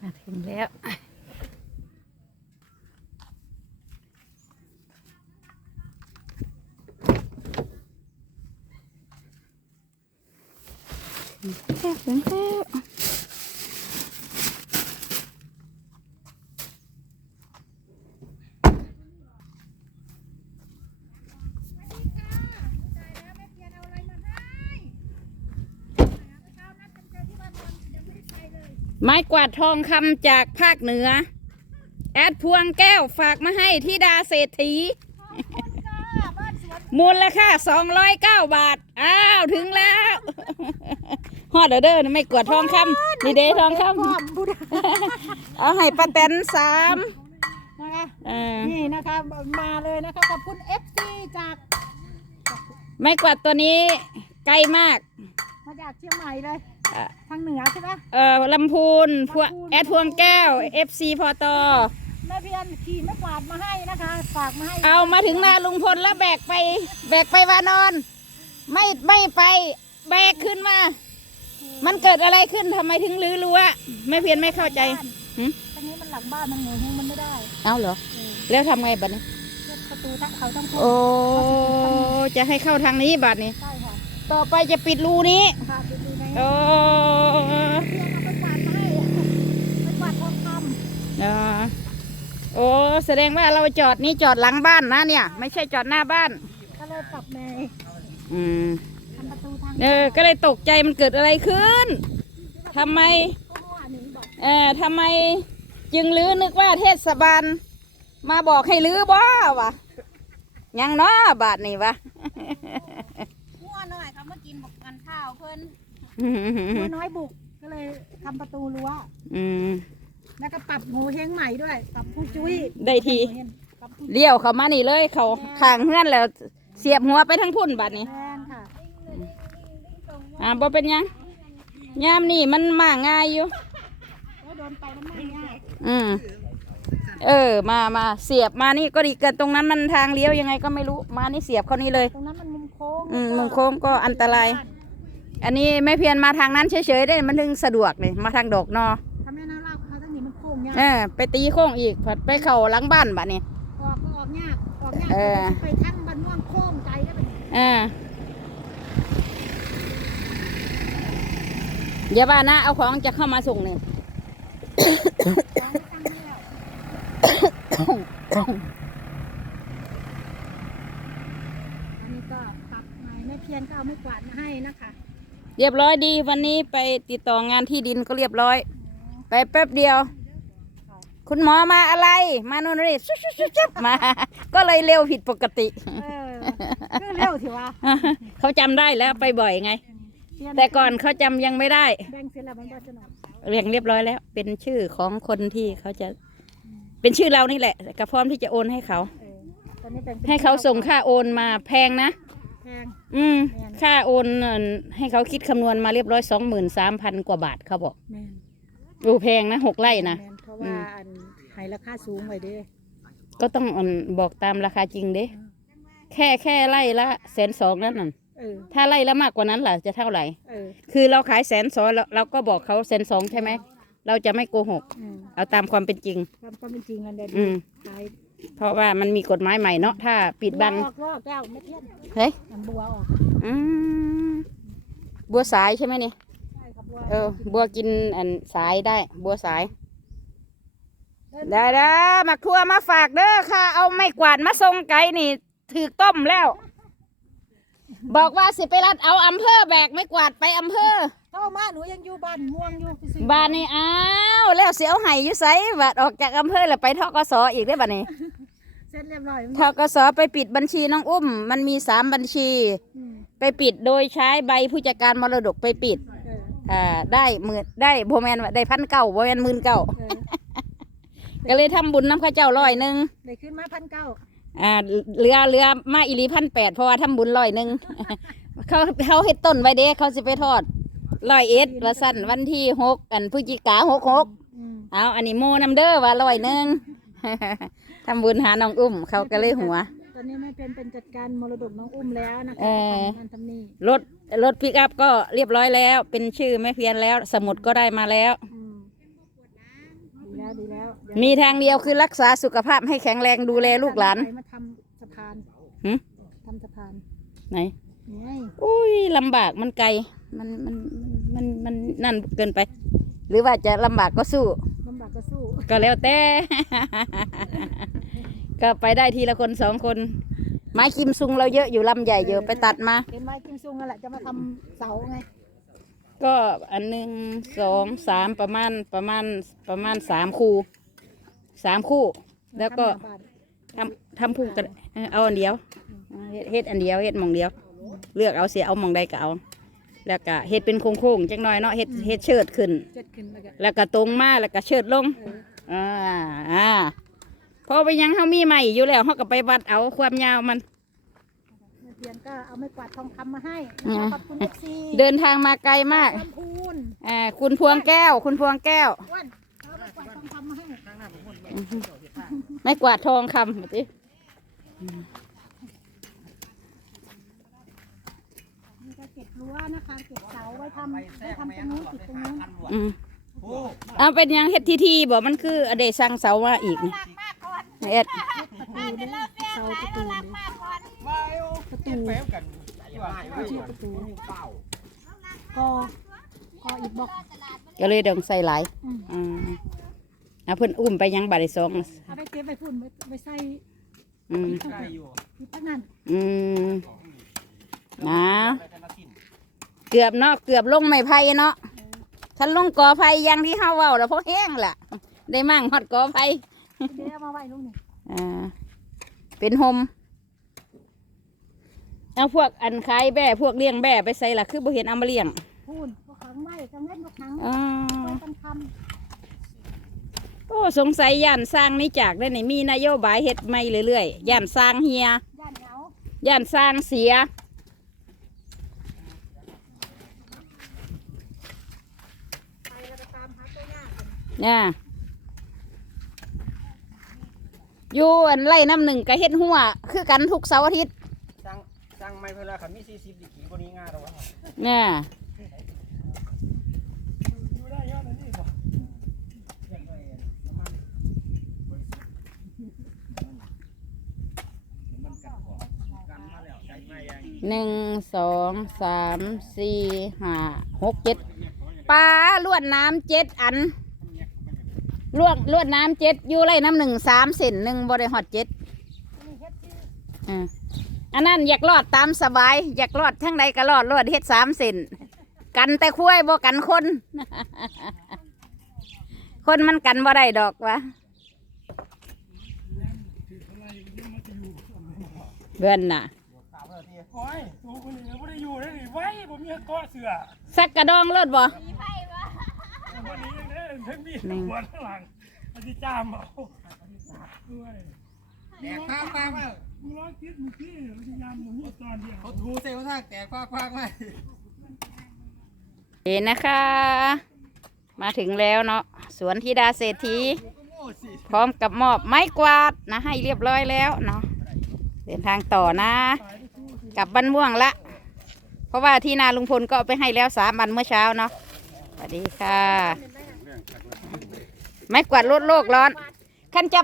มาถึงแล้ว ถึงแล้วถึงแล้ว ไม้กวาดทองคำจากภาคเหนือ แอดพวงแก้วฝากมาให้ที่ดาเศรษฐีมูลค่า209บาท อ้าว ถึงแล้วฮอดเด้อเด้อไม่กวาดทองคำนี่เด้ทองคความบุญำเอาให้ป้าแตนสามนะคะเออนี่นะคะมาเลยนะคะขอบคุณ FC จาก ไม่กวาดตัวนี้ไกลมาก มาจากเชียงใหม่เลยอะ ทางเหนือใช่ไหมเอ่อลำพูนพวกลำพูนแอดพวงแก้ว FC พอตอแม่เพียนขี่ไม่กวาดมาให้นะคะฝากมาให้เอามาถึงหน้าลุงพลแล้วแบกไป แบกไปวานอน ไม่ไม่ไป แบกขึ้นมา มันเกิดอะไรขึ้นทำไมถึงลื้อรั้วไม่เพียนไม่เข้าใจหึตรงนี้มันหลังบ้านมันหนูหุ้งมันไม่ได้เอาเหรอเออแล้วทำไงบัดนี้เช็ดประตูทั้งเขาทั้งคนโอ้จะให้เข้าทางนี้บัดนี้ใช่ค่ะต่อไปจะปิดรูนี้พาไปดูใน โอ้เพียนเอาไปกวาดมาให้ไปกวาดทองคอ่าโอ้ แสดงว่าเราจอดนี่จอดหลังบ้านนะเนี่ย ไม่ใช่จอดหน้าบ้านำก็เลยปรับในอืมทำประตูทางเออ ก็เลยตกใจมันเกิดอะไรขึ้นทำไมก็เมื่อวานนี้บอกเออทำไมจึงลือนึกว่าเทศบาลมาบอกให้ลือบ่วะยังเนาะบาทนี่วะงัวน้อยเขามากินบอกกันข้าวเพิ่น งัวน้อยบุกก็เลยทำประตูรั้วอืม แล้วก็ปรับหูเฮงใหม่ด้วย ปรับผู้จุ้ยได้ที ปรับผู้เลี้ยวเขามานี่เลย เขาทางเฮือนแล้ว เสียบหัวไปทั้งพุ่นบาทนี้ แทนค่ะ อ่าบ่เป็นหยังยามนี่มันมาง่ายอยู่ แล้วโดนไปแล้วไม่ง่ายอืม เออ มามาเสียบมานี่ก็ดีเกินตรงนั้นมันทางเลี้ยวยังไงก็ไม่รู้ มานี่เสียบเข้านี่เลย ตรงนั้นมันมุมโค้งอืมมุมโค้งก็อันตราย อันนี้ไม่เพียนมาทางนั้นเฉยๆได้มันถึงสะดวกเลยมาทางดอกนอถ้าแม่น้าเล่าเขาตั้งนี้มันโค้งยากเออไปตีโค้งอีกผัดไปเข้าหลังบ้านบัดนี้ออกก็ออกยากออกยากเออไปทั้งบ้านม่วงโค้งไกลแล้วเป็นเอออย่าว่านะเอาของจะเข้ามาส่งเนี่ยของตั้งนี่แล้วอันนี้ก็ปรับใหม่แม่เพียนก็เอาไม่กวาดมาให้นะคะ เรียบร้อยดีวันนี้ไปติดต่องานที่ดินก็เรียบร้อย ไปแป๊บเดียว คุณหมอมาอะไร มาโน่นนี่ชุบชุบชุบชุบมา ก็เลยเร็วผิดปกติ เออคือเร็วสิวะเขาจำได้แล้วไปบ่อยไงเพียแต่ก่อนเขาจำยังไม่ได้แบ่งเสร็จแล้วมันก็จะหนอยเรียงเรียบร้อยแล้ว เป็นชื่อของคนที่เขาจะ เป็นชื่อเรานี่แหละก็พร้อมที่จะโอนให้เขา เออตอนนี้เป็นให้เขาส่งค่าโอนมาแพงนะแพ งอืมแม่นค่าโอนเงินให้เขาคิดคำนวณมาเรียบร้อยสองหมื่นสามพันกว่าบาทเขาบอกแม่นโอ้แพงนะหกไร่นะ แม่นเพราะว่าอันให้ราคาสูงไว้เด้ก็ต้องอั่นบอกตามราคาจริงเด้ แค่แค่ไร่ละแสนสองนั่นน่ะเออถ้าไร่ละมากกว่านั้นล่ะจะเท่าไหร่ เออคือเราขายแสนสองเราเราก็บอกเขาแสนสองใช่ไหม เราจะไม่โกหก อืมเอาตามความเป็นจริง ความความเป็นจริงกันเด็ดอืม ขาย เพราะว่ามันมีกฎหมายใหม่เนาะถ้าปิดบังบัวออกรอบแล้วไม่เทียนเฮ้ยมันบัวออกอืมบัวสายใช่ไหมเนี่ยใช่ครับบัวเออ บัวกินอันสายได้ บัวสายได้เด้อมาครัวมาฝากเด้อค่ะ เอาไม้กวาดมาส่งไก่นี่ถือต้มแล้ว บอกว่าสิไปรัดเอาอำเภอแบกไม้กวาดไปอำเภอโตมาหนูยังอยู่บ้านม่วงอยู่ไปซื้อบ้านนี่อ้าวแล้วเสียวไห้อยู่ไสบัดออกจากอำเภอแล้วไปทกสอีกได้อบัดนี้ เสร็จเรียบร้อยทกสไปปิดบัญชีน้องอุ้ม มันมีสามบัญชี อืมไปปิดโดยใช้ใบผู้จัดการมรดกไปปิดเอออ่าได้หมื่นได้โบแมนว่าได้พันเก้าโบแมนหมื่นเก้าเออก็เลยทำบุญน้ำข้าเจ้าร้อยหนึ่งได้ขึ้นมาพันเก้าอ่าเรือเรือมาอีหลีพันแปดเพราะว่าทำบุญร้อยหนึ่ง เขาเขาเฮ็ดต้นไว้เด้เขาสิไปทอดร้อยเอ็ดว่าสั้นวันที่หกอันพฤศจิกาหกหก อืมเอาอันนี้โมนำเด้อว่าร้อยหนึ่ง ทำบุญหาน้องอุ้ม เขาก็เลยหัว ตอนนี้ไม่เป็นเป็นจัดการมรดกน้องอุ้มแล้วนะคะเออ ทำนั่นทำนี่รถรถปิกอัพก็เรียบร้อยแล้ว เป็นชื่อแม่เพียนแล้ว สมุดก็ได้มาแล้ว อืมแล้วดีแล้วเดี๋ยวมีทางเดียวคือรักษาสุขภาพให้แข็งแรงดูแลลูกหลาน ใครมาทำสะพานหึ ทำสะพานไหน ไงอุ้ยลำบากมันไกล มันมันมันมันนั่นเกินไป หรือว่าจะลำบากก็สู้ ลำบากก็สู้ ก็แล้วแต่ ก็ไปได้ทีละคนสองคน ไม้คิมซุงเราเยอะอยู่ลำใหญ่เยอะไปตัดมา เห็นไหมกิมซุงนั่นแหละจะมาทำเสาไงก็อันหนึ่งสองสามประมาณประมาณประมาณสามคู่สามคู่ แล้วก็ทำหน้าบ้านทำทำคู่กันเออเอาอันเดียวเฮ็ดเฮ็ดอันเดียวเฮ็ดหมองเดียว เลือกเอาเสียเอาหมองใดก็เอา แล้วก็เฮ็ดเป็นโค้งๆจังน้อยเนาะเฮ็ดเฮ็ดเชิดขึ้น เจ็ดขึ้นแล้วก็แล้วก็ตรงมาแล้วก็เชิดลงเอออ่าอ่า พอไปยังเขามีใหม่อยู่แล้วเขาก็ไปวัดเอาความยาวมันแม่เพียนก็เอาไม้กวาดทองคำมาให้อืมขอบคุณเอฟซีเดินทางมาไกลมากลำพูนอ่าคุณพวงแก้ว คุณพวงแก้ว อ้วนเอาไม้กวาดทองคำมาให้ไม่กวาดทองคำมาสินี่ก็เก็บรั้วนะคะเก็บเสาไว้ทำไว้ทำตรงนู้นติดตรงนู้นอืมเอาเป็นยังเฮ็ดทีทีๆบอกมันคืออเดสั่งเสามาอีกนี่ เอ็ดเสาประตูนี่ประตูไม่ใช่ประตูกอกออิฐบล็อกก็เลยต้องใส่หลายอืมอ่าเอาเพิ่นอุ้มไปยังบาดได้สองเอาไปเก็บไปพุ่นไปไปใส่อืมที่ตั้งนั้นอืมนะเกือบเนาะเกือบลงไม่ไผ่เนาะท่านลงกอไผ่อยังที่เฮาเว้าแล้วเพราะแห้งล่ะ ได้มั่งฮอดกอไผ่ เดี๋ยวเอามาไว้ลุงนี่อ่า เป็นโฮมเอาพวกอันขายแบ่พวกเลี้ยงแบ่ไปใส่ละคือบ่เห็นเอามาเลี้ยงพูนพวกขังไว้กังเล่นพวกขังอ๋อไว้กันทโอ้สงสัยย่านสร้างนี่จากได้ไหนมีนโยบายเฮ็ดไม่เรื่อยๆย่านสร้างเฮียำย่านเหงาย่านสร้างเสีย ไปแล้วก็ตามหาตัวหน้าเนี่ย อยู่อันไล่น้ำหนึ่งก็เฮ็ดหัว คือกันทุกเสาร์อาทิตย์สั่งสั่งไม่เพื่อขันมีสี่สิบดีกี่บนนี้ง่ายหรอวะเนี่ยอยู่ได้ยอดอันนี้บ่อย่างไรน้ำมันบริสุทธิ์มันกันก่อนกันมาแล้วใจไม่ยังหนึ่งสองสามสี่ห้าหกเจ็ดปลาลวดน้ำเจ็ดอัน ลวดลวดน้ำเจ็ดอยู่ไล่น้ำหนึ่งสามเซนหนึ่งบริหอดเจ็ดอ่าอันนั้นอยากรอดตามสบาย อยากรอดทั้งใดก็รอดรอดเฮ็ดสามเซนกันแต่คุ้ยบ่กันคน คนมันกันบ่ได้ดอกวะเบื่อนน่ะถามเลยทีโอ้ยตัวคนนี้ไม่ได้อยู่ได้หรือไว้ผมมีเกาะเสือสักกระดองรถบ่ วันนี้ยังได้ทั้งมีหัวทั้งหลังอาทิตย์จามเอาด้วยแตกข้างตามมึงร้อยคิดมึงคิดพยายามมึงตอนเดียวเขาทูเซลล์ทางแตกคว้างๆไว้เห็นนะคะ มาถึงแล้วเนาะสวนธิดาเศรษฐีโง่สิพร้อมกับมอบไม้กวาดนะให้เรียบร้อยแล้วเนาะเดินทางต่อนะ กลับบ้านม่วงละ เพราะว่าที่นาลุงพลก็เอาไปให้แล้วสามวันเมื่อเช้าเนาะสวัสดีค่ะ ไม้กวาดลดโลกร้อน คันจะ